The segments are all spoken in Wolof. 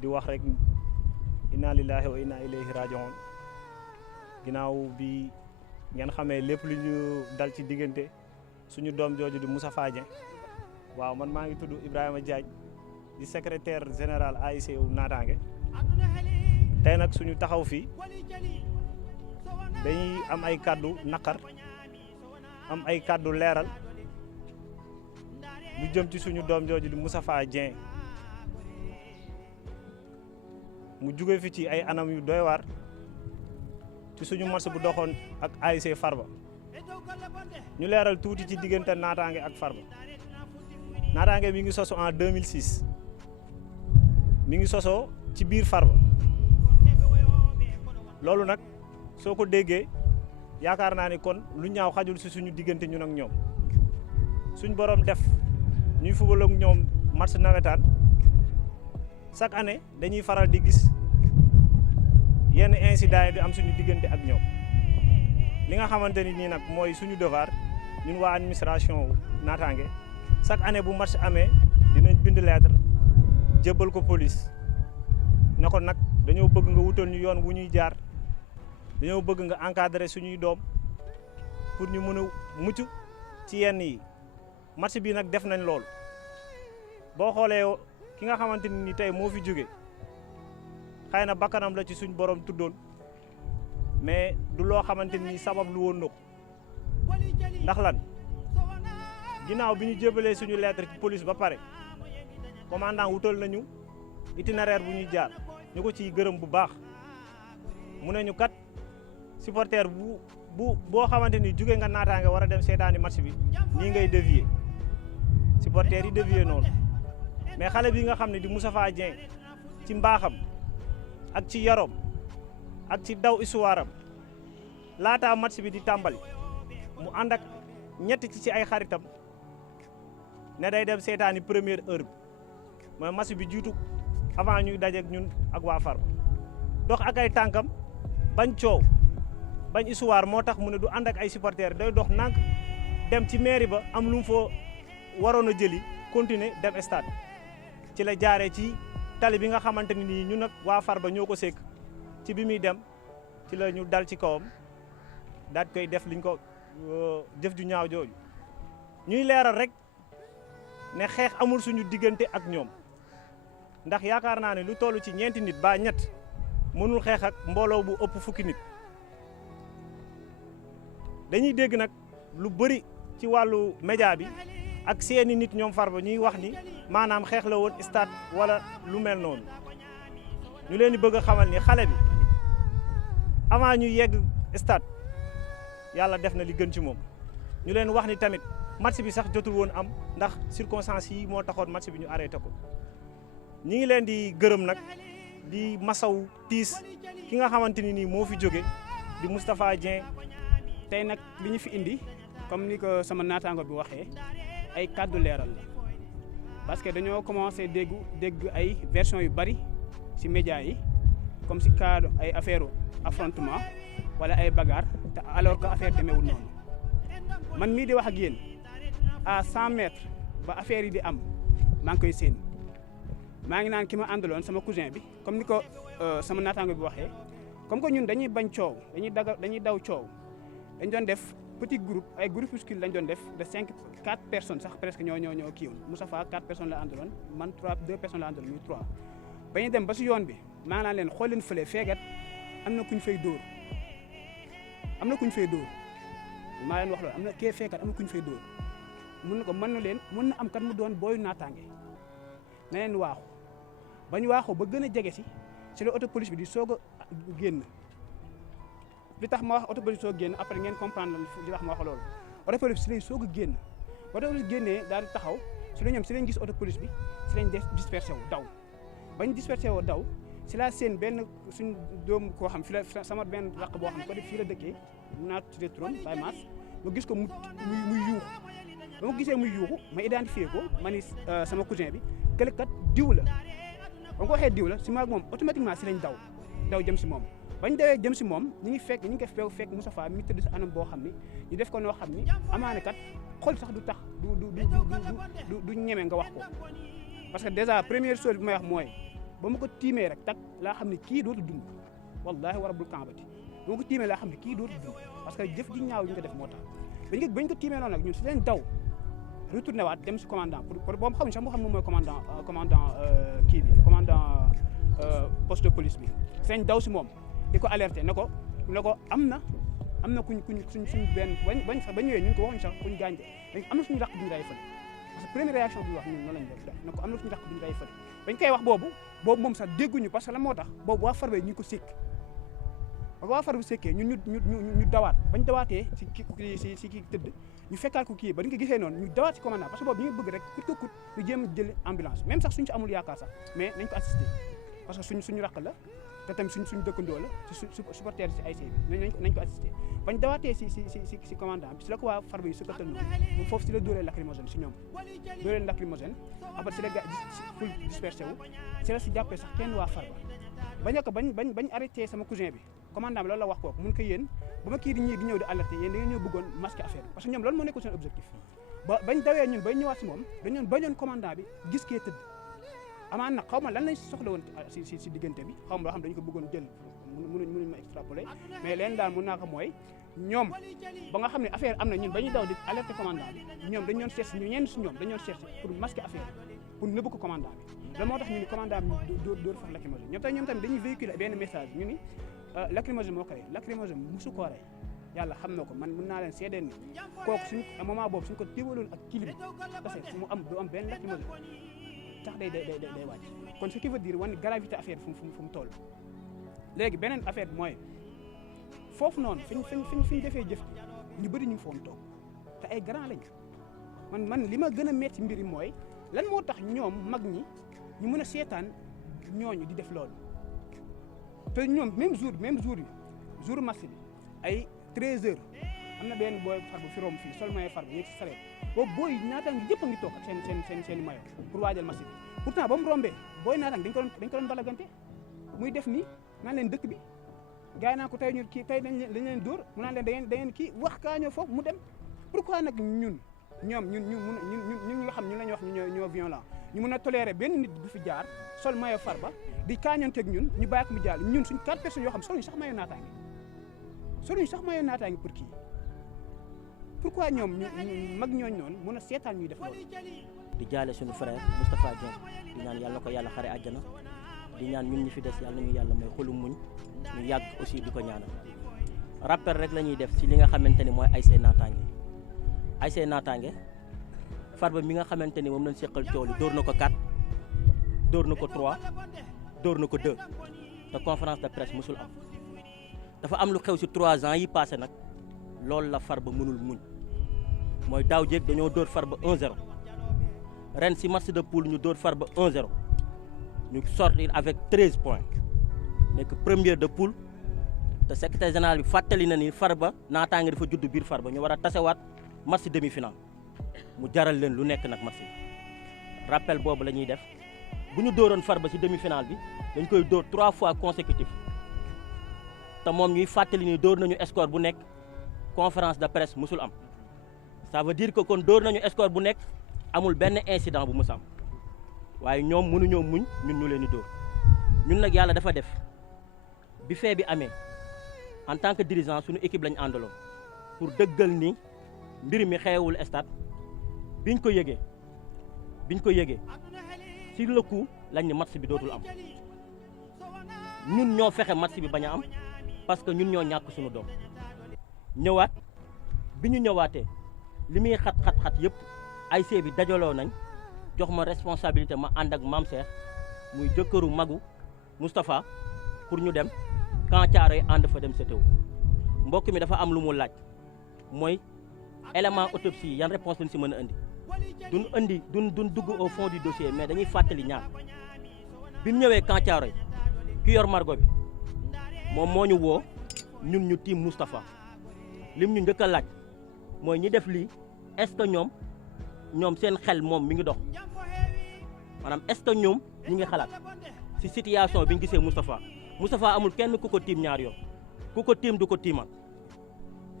di wax rek inna lillahi wa inna ilayhi raji'un ginnaaw bi ngeen xamee lépp lu ñu dal ci diggante suñu doom jooju di Moustapha Dieng waaw man maa ngi tudd Ibrahima Diagne di secrétaire général AIC wu Natangué tey nag suñu taxaw fii dañuy am ay kàddu naqar am ay kàddu leeral lu jëm ci suñu doom jooju di Moustapha Dieng mu jóge fi ci ay anam yu doy waar ci suñu match bu doxoon ak AIC Farba ñu leeral tuuti ci diggante Natangué ak Farba Natangué mi ngi soso en 2006 mi ngi sosoo ci biir Farba loolu nag soo ko déggee yaakaar naa ni kon lu ñaaw xajul si suñu diggante ñun ak ñoom suñ borom def ñuy fubal ak ñoom match nawetaan chaque année dañuy faral di gis yenn incident yi di am suñu diggante ak ñoom li nga xamante ni nii nag mooy suñu devoir ñun waa administration Natangué chaque année bu match amee dinañ bind lettre jébbal ko police ne ko nag dañoo bëgg nga wutal ñu yoon wu ñuy jaar dañoo bëgg nga encadrer suñuy doom pour ñu mën a mucc ci yenn yi match bi nag def nañ lool boo xoolee ki nga xamante ni tey moo fi jóge xëy na bakkanam la ci suñ borom tuddoon mais du loo xamante ni sabab lu woon na ko ndax lan ginnaaw bi ñu jébalee suñu lettre ci police ba pare commandant wutal nañu itinéraire bu ñuy jaar ñu ko ciy gërëm bu baax mu ne ñu kat supporter boo xamante ni jóge nga Natangué war a dem seetaani match bi nii ngay dévier supporter yi dévier noonu mais xale bi nga xam ne di Moustapha Dieng ci mbaaxam ak ci yarom ak ci daw histoire am laataa match bi di tàmbali mu ànd ak ñett ci ay xaritam ne day dem seetaani première heure bi mooy match bi jiitu avant ñuy dajeek ñun ak waa Farba dox ak ay tànkam bañ coow bañ histoire moo tax mu ne du ànd ak ay supporters day dox nànk dem ci mairie ba am lu mu fa waroon a jëli continuer dem stade ci la jaaree ci tali bi nga xamante ni nii ñun nag waa Farba ñoo ko sekk ci bi muy dem ci la ñu dal ci kawam daal koy def liñ ko jëf ju ñaaw jooju ñuy leeral rek ne xeex amul suñu diggante ak ñoom ndax yaakaar naa ne lu toll ci ñeenti nit ba ñett mënul xeex ak mbooloo bu ëpp fukki nit dañuy dégg nag lu bëri ci wàllu média bi ak seeni nit ñoom Farba ñuy wax ni maanaam xeex la woon stade wala lu mel noonu ñu leen di bëgg a xamal ni xale bi avant ñu yegg stade yàlla def na li gën ci moom ñu leen wax ni tamit match bi sax jotul woon am ndax circonstances yi moo taxoon match bi ñu arrêté ko ñi ngi leen di gërëm nag di masaw tiis ki nga xamante ni nii moo fi jóge di Moustapha Dieng. tey nag li ñu fi indi comme ni ko sama naataango bi waxee ay kàddu leeral la parce que dañoo commencé dégg ay version yu bari ci médias yi comme ci cadre ay affaire affrontement wala ay bagarre te alors que affaire demeewul noonu man mii di wax ak yéen à 100 mètres ba affaire yi di am maa ngi koy séen maa ngi naan ki ma àndaloon sama cousin bi comme ni ko sama naataango bi waxee comme que ñun dañuy bañ coow dañuy daw coow dañ doon def petit groupe ay groupuscule lañ doon def de 4 personnes sax presque ñoo kii woon Moustapha 4 personnes la àndaloon man 2 personnes la àndaloon muy 3 ba ñu dem ba si yoon bi maa ngi naan leen xool leen fële feegat am na kuñ fay dóor maa leen wax loolu am na kee feegat am na kuñ fay dóor mun na ko mën na am kat mu doon booyu Natangué na leen waaxu ba ñu waaxoo ba gën a jege si la auto police bi di soog a génn li tax ma wax auto police soog a génn après ngeen comprendre li tax ma wax loolu auto police si lay soog a génn ba auto police génnee daal di taxaw si la ñoom si lañ gis auto police bi si lañ dispersé wu daw bañ dispersé woo daw si la seen benn suñ doom koo xam fi la sama benn raq boo xam ko def fii la dëkkee mun naa tuddee turam Baye Mass ma gis ko muy yuuxu ba ma gisee muy yuuxu ma identifié ko ma ni sama cousin bi kële kat diw la ba ma ko waxee diw la si maag moom automatiquement si lañ daw jëm si moom bañ dawee jëm si moom ñu ngi ko fekk Moustapha mi tëdd si anam boo xam ni ñu def ko noo xam ni amaana kat xol sax du tax du ñeme nga wax ko parce que déjà première chose bi may wax mooy ba ma ko tiimee rek tak laa xam ne kii dootu dund wallahi wa rabbul kaabati ba ma ko tiimee laa xam ne kii dootu dund parce que jëf ji ñaaw ñu ko def moo tax bañ ko tiimee noonu nag ñun si leen daw retourné waat dem si commandant pour boobu xamuñ sax moo xam moom mooy commandant kii bi commandant poste de police bi seen daw si moom di ko alerté ne ko am na kuñ suñ benn bañ ñëwee ñun ko waxuñ sax kuñ gaañte am na suñu raq bu ñu ray fële parce que première réaction bi wax ñun noonu lañ def ne ko am na suñu raq bu ñu ray fële bañ koy wax boobu moom sax dégguñu parce que la moo tax boobu waa Farba ñu ngi ko sékk ba waa Farba sékkee ñun ñu dawaat bañ dawaatee si kii tëdd ñu fekkaat ko kii ba ñu ko gisee noonu ñu dawaat si commandant parce que boobu ñu ngi bëgg rek kut ko kut ñu jéem a jël ambulance même sax suñu si amul yaakaar sax mais nañ ko assister parce que suñu raq la te tamit suñu dëkkandoo la ci supporter si ASC bi nañ ko assister bañ dawaatee si commandant bi si la ko waa Farba yi sukkatal noonu foofu si la dóoree lacrymogène si ñoom dóoree lacrymogène après si la gars ful dispersé wu si la si jàppee sax kenn waa Farba bañ arrêté sama cousin bi commandant bi loolu la wax kooku mun ko yéen ba ma kii di ñëw di alerté yéen da ngeen ñoo bëggoon masquer affaire parce que ñoom loolu moo nekkoon seen objectif bañ dawee ñun bay ñëwaat si moom dañoon bañoon commandant bi gis kee tëdd amaan nag xaw ma lan lañ soxla woon si diggante bi xaw ma loo xam dañu ko bëggoon jël mënuñ ma extrapoler mais leen daal mën naa ko mooy ñoom ba nga xam ne affaire am na ñun ba ñuy daw di alerté commandant bi ñoom dañu doon cherché ñu ñenn si ñoom dañu doon cherché pour masquer affaire pour nëbb ko commandant bi loolu moo tax ñu ni commandant bi dóor foofu lacrymogène ñoom tamit dañuy véhiculer benn message ñu ni lacrymogène moo ko rey lacrymogène musu koo rey yàlla xam na ko man mën naa leen seedeel ni kooku suñ moment boobu suñ ko téewaloon ak kilim kese mu am du am benn lacrymogène tax day wàcc kon ce qui veut dire wane gravité affaire fu mu toll léegi beneen affaire bi mooy foofu noonu fi ñu defee jëf ñu bëri ñu ngi foon toog te ay grand lañ man li ma gën a metti mbiri mooy lan moo tax ñoom mag ñi ñu mën a seetaan ñooñu di def loolu te ñoom même jour yi jour match bi ay 13h am na benn booy Farba fi romb fii sol maillot Farba yéeg si sareet boobu booy naataang bi yëpp a ngi toog ak seen maillot pour waajal match bi pourtant ba mu rombee booy naataang dañ ko doon balagante muy def nii naan leen dëkk bi gars yi naa ko tey ñu kii tey dañ leen dóor mu naan leen da ngeen kii wax kaa ñoo foofu mu dem pourquoi nag ñun nga xam ñun la ñuy wax ñoo violent ñu mun a tolérer benn nit bu fi jaar sol maillot Farba di kaañanteeg ñun ñu bàyyi ko mu jàll ñun suñ 4 personnes yoo xam soluñu sax maillot naataange pour kii pourquoi ñoom ñu mag ñooñ noonu mun a seetaan ñuy def loolu. di jaale suñu frère Moustapha Dieng di ñaan yàlla ko yàlla xare àjjana di ñaan ñun ñi fi des yàlla nañu yàlla may xolu muñ ñu yàgg aussi di ko ñaanal rappel rek la ñuy def ci li nga xamante ni mooy ASC Naataange Farba mi nga xamante ni moom lañ seqal coow li dóor na ko 4 dóor na ko 3 dóor na ko 2 te conférence de presse musul am dafa am lu xew ci 3 ans yi passé nag loolu la Farba mënul muñ mooy daaw jéeg dañoo dóor Farba 1-0 ren ci match de poule ñu dóor Farba 1-0 ñu sortir avec 13 points nekk premier de poule te secrétaire général bi fàttali na ni Farba Naataange dafa judd biir Farba ñu war a tasewaat match demi-finale mu jaral leen lu nekk nag match bi rappel boobu la ñuy def bu ñu dóoroon Farba ci demi-finale bi dañ koy dóor 3 fois consécutif te moom ñuy fàttali ni dóor nañu score bu nekk conférence de presse musul am ça veut dire que kon dóor nañu score bu nekk amul benn incident bu mus am waaye ñoom mënuñoo muñ ñun ñu leen di dóor ñun nag yàlla dafa def bi fee bi amee en tant que dirigeant suñu équipe lañu àndaloon pour dëggal ni mbir mi xeewul stade biñ ko yëgee sur le coup lañ ni match bi dootul am ñun ñoo fexe match bi bañ a am parce que ñun ñoo ñàkk suñu doom ñëwaat bi ñu ñëwaatee li muy xat yëpp ASC bi dajaloo nañ jox ma responsabilité ma ànd ak Mame Cheikh muy jëkkëru magu Moustapha pour ñu dem Camp Thiaroye ànd fa dem CTO mbokk mi dafa am lu mu laaj mooy élément autopsie yan réponse lañ si mën a indi duñ dugg au fond du dossier mais dañuy fàttali ñaar bi ñu ñëwee Camp Thiaroye ki yor margo bi moom moo ñu woo ñun ñu tiim Moustapha lim ñu njëkk a laaj mooy ñi def lii est-ce que ñoom seen xel moom mi ngi dox maanaam est-ce que ñoom ñi ngi xalaat ci situation bi ñu gisee Moustapha Moustapha amul kenn ku ko tiim ñaar yoon ku ko tiim du ko tiimal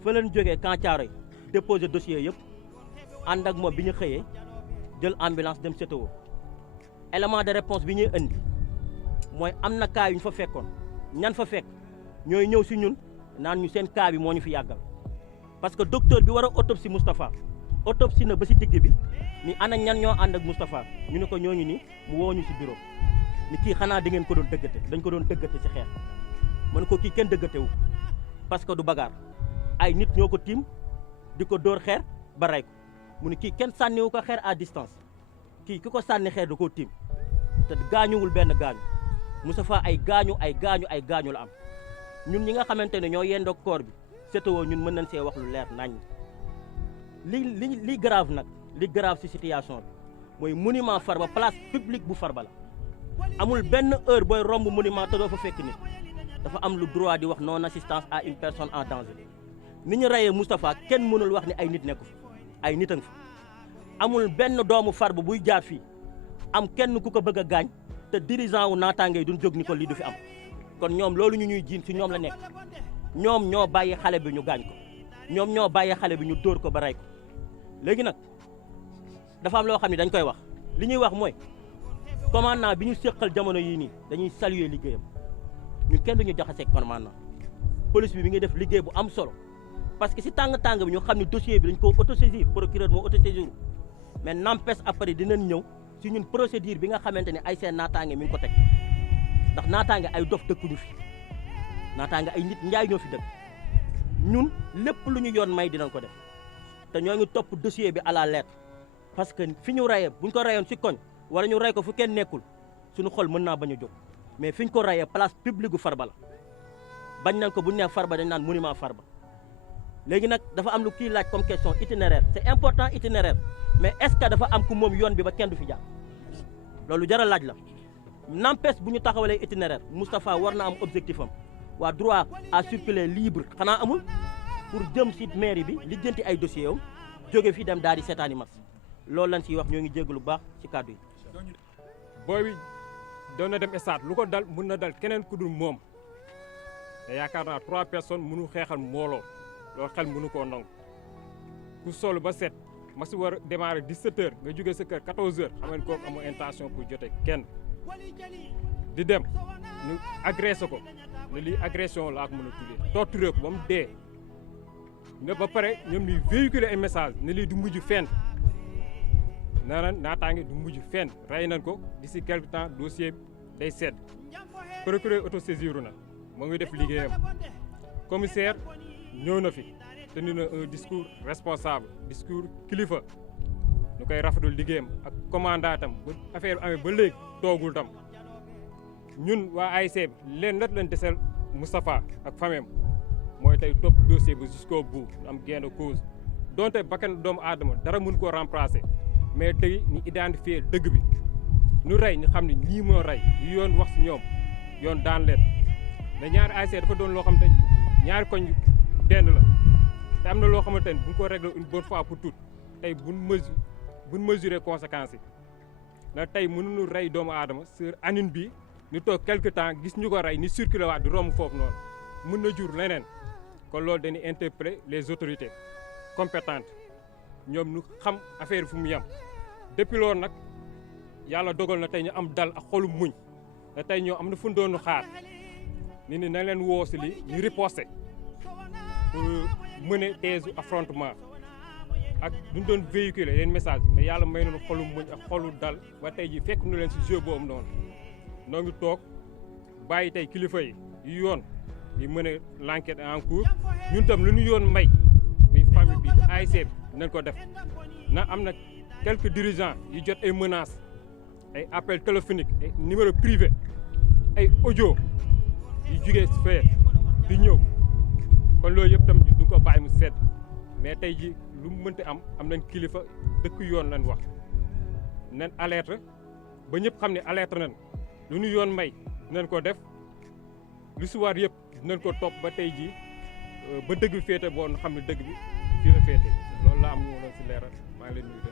fa leen jógee Camp Thiaroye déposé dossier yëpp ànd ak moom bi ñu xëyee jël ambulance dem CTO élément de réponse bi ñuy indi mooy am na cas yu ñu fa fekkoon ñan fa fekk ñooy ñëw si ñun naan ñu seen cas bi moo ñu fi yàggal parce que docteur bi war a autopsie Moustapha autopsie na ba si digg bi ni ana ñan ñoo ànd ak Moustapha ñu ne ko ñoo ngi nii mu woo ñu si bureau ni kii xanaa da ngeen ko doon dëggate dañ ko doon dëggate si xeex man ko kii kenn dëggatewu parce que du bagaar ay nit ñoo ko tiim di ko dóor xeer ba rey ko mu ne kii kenn sànniwu ko xeer à distance kii ki ko sànni xeer da koo tiim te gaañuwul benn gaañu Moustapha ay gaañu la am ñun ñi nga xamante ne ñoo yendoog koor bi CTO ñun mën nañ see wax lu leer nañ li grave nag li grave ci situation bi mooy monument Farba place publique bu Farba la amul benn heure booy romb monument te doo fa fekk nit dafa am lu droit di wax non assistance à une personne en danger ni ñu reyee Moustapha kenn mënul wax ni ay nit nekku fa ay nit a ngi fa amul benn doomu Farba buy jaar fii am kenn ku ko bëgg a gaañ te dirigeant wu naataange yi duñ jóg ni ko lii du fi am kon ñoom loolu ñu ñuy jiin ci ñoom la nekk ñoom ñoo bàyyi xale bi ñu gaañ ko ñoom ñoo bàyyi xale bi ñu dóor ko ba rey ko léegi nag dafa am loo xam ne dañ koy wax li ñuy wax mooy commandant bi ñu séqal jamono yii nii dañuy saluer liggéeyam ñun kenn duñu jaxaseeg commandant police bi mi ngi def liggéey bu am solo parce que si tàng-tàng bi ñu xam ne dossier bi dañ ko autosaisir procureur moo autosaisir mais n'empêche après dinañ ñëw si ñun procédure bi nga xamante ne ay seen naataange mi ngi ko teg ndax naataange ay dof dëkkuñu fi naataange ay nit njaay ñoo fi dëkk ñun lépp lu ñu yoon may dinañ ko def te ñoo ngi topp dossier bi à la lettre parce que fi ñu rayee buñ ko rayoon si koñ wala ñu ray ko fu kenn nekkul suñu xol mën naa bañ a jóg mais fi ñu ko rayee place publique gu Farba la bañ nañ ko bu ñu nee Farba dañ naan monument Farba léegi nag dafa am lu kii laaj comme question itinéraire c'est important itinéraire mais est-ce que dafa am ku moom yoon bi ba kenn du fi jaar loolu jar a laaj la n'empêche bu ñu taxawalee itinéraire Moustapha war na am objectif am waa droit à circuler libre xanaa amul pour jëm si mairie bi lijjanti ay dossiers am jóge fi dem daal di seetaani match loolu lañ siy wax ñoo ngi jégg lu baax ci kàddu yi. booy bi doon na dem stade lu ko dal mun na dal keneen ku dul moom te yaakaar naa 3 personnes mënu xeexal mbooloo loolu xel mënu koo nangu ku solu ba set ma si war a démarrer 17h nga jóge sa kër 14h xam ngeen kooku amul intention pour jote kenn di dem ñu agressé ko ne lii agression la ak mën a tuddee torturé ko ba mu dee nga ba pare ñoom ñuy véhiculer ay message ne lii du mujj fenn na naataange du mujj fenn rey nañ ko d'ici quelque temps dossier day sedd procureur autosaisiru na moo ngi def liggéeyam commissaire ñëw na fi tenu na un discours responsable discours kilifa ñu koy rafetlu liggéeyam ak commandant tam ba affaire bi amee ba léegi toogul tam ñun waa ASC leen nat lañ desel Moustapha ak famem mooy tey topp dossier ba jusqu'au bout am gain de cause donte bakkan doomu aadama dara mun koo remplacer mais tey ñu identifier dëgg bi ñu rey ñu xam ne ñii moo rey yu yoon wax si ñoom yoon daan leen mais ñaari ASC dafa doon loo xam te ñaari koñ dend la te am na loo xamante ne bu ñu ko régler une bonne fois pour toutes tey buñ mesurer conséquences yi na tey mënuñu rey doomu aadama sur anine bi ñu toog quelque temps gis ñu ko rey ni circuler waat di romb foofu noonu mën na jur leneen kon loolu dañuy interpeller les autorités compétentes ñoom ñu xam affaire fu mu yem depuis loolu nag yàlla dogal na tey ñu am dal ak xolu muñ te tey ñoo am na fu ñu doon xaar ni na leen woo si li ñu riposter pour mener des affrontements ak duñ doon véhiculer leen message mais yàlla may nañu xolu muñ ak xolu dal ba tey ji fekk nu leen si jeu boobu noonu noo ngi toog bàyyi tey kilifa yi yu yoon di mener l'enquête en cours ñun tam lu ñu yoon may muy famille bi ASC bi nañ ko def na am na quelques dirigeants yu jot ay menaces ay appels téléphoniques ay numéro privé ay audio yu jugee si fee di ñëw kon loolu yëpp tam du ko bàyyi mu sedd mais tey ji lu mu mënti am nañ kilifa dëkk yoon lañ wax nañ alerte ba ñëpp xam ne alerte nañ lu ñu yoon may dinañ ko def lu si war yëpp dinañ ko topp ba tey ji ba dëgg bi féete boo xam ne dëgg bi fii la féete loolu la am lu ma leen si leeral maa ngi leen nuyu